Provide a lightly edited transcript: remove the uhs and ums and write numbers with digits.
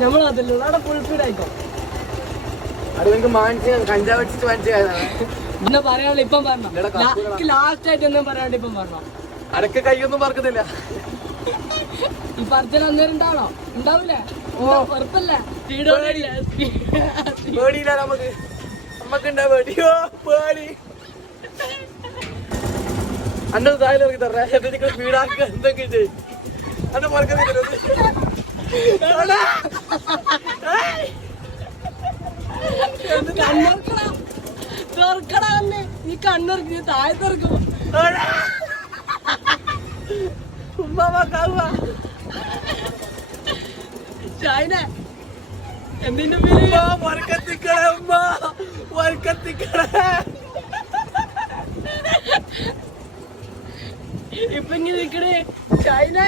നമ്മളതല്ലോ അവിടെ full speed ആയിക്കോ. അത് നിങ്ങൾക്ക് മാനസിക കഞ്ചാവ് വെച്ചിട്ട് മനസ്സിലായതാണ്. പിന്നെ പറയാനുള്ള ഇപ്പം പറഞ്ഞോ, ലാസ്റ്റ് ആയിട്ട് ഒന്നും പറയാണ്ട് ഇപ്പം പറഞ്ഞോ. അടക്ക കൈയൊന്നും പറക്കുന്നില്ല. ഈ പറച്ചിൽ അന്നേരം ഉണ്ടാവണോ? ഉണ്ടാവൂലേ? ഉറപ്പല്ലേ? പേടിയില്ല നമുക്ക്, നമ്മക്കുണ്ടാ പേടിയോ പേടി. അന്റെ താഴെ നോക്കി തരാ, എന്തെങ്കിലും സ്പീഡാക്കുക എന്തൊക്കെ ചെയ്യും. അന്നെ പറക്കുന്നില്ല. ഈ കണ്ണുറക്കി താഴെ തുറക്കും. ചൈന എന്തിന്റെ പേര്? ഇപ്പൊ ഇങ്ങനെ നിക്കണേ ചൈന.